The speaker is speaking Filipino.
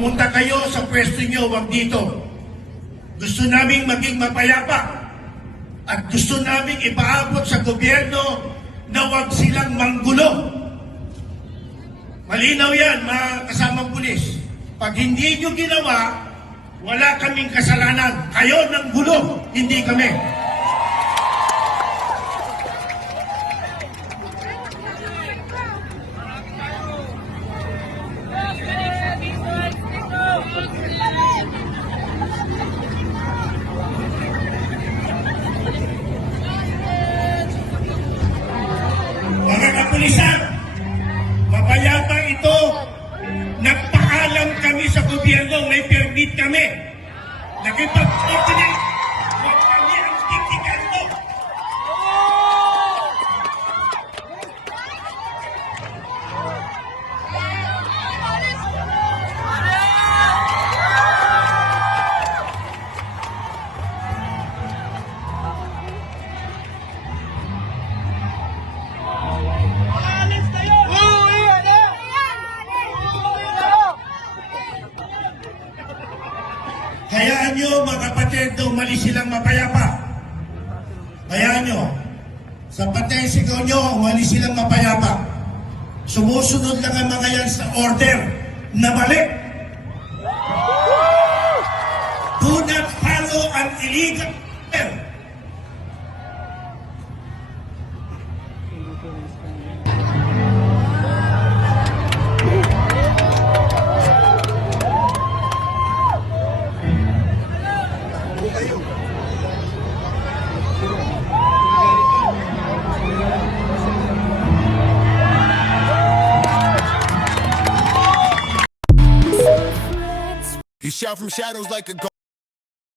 pumunta kayo sa pwesto nyo, wag dito. Gusto naming maging mapayapa at gusto naming ipaabot sa gobyerno na wag silang manggulo. Malinaw yan, mga kasamang pulis. Pag hindi nyo ginawa, wala kaming kasalanan. Kayo ng gulo, hindi kami. Mga kapulisan, mapayapa ito. Nagpaalam kami sa gobyerno, may permit kami. Nakipag-coordinate. Huwag kami ang tiktikan mo. Hayaan nyo, mga kapatid, na umalis silang mapayapa. Hayaan nyo. Sa patay sigaw nyo, umalis silang mapayapa. Sumusunod lang ang mga yan sa order na mali. Do not follow an illegal order. You shout from shadows like a ghost.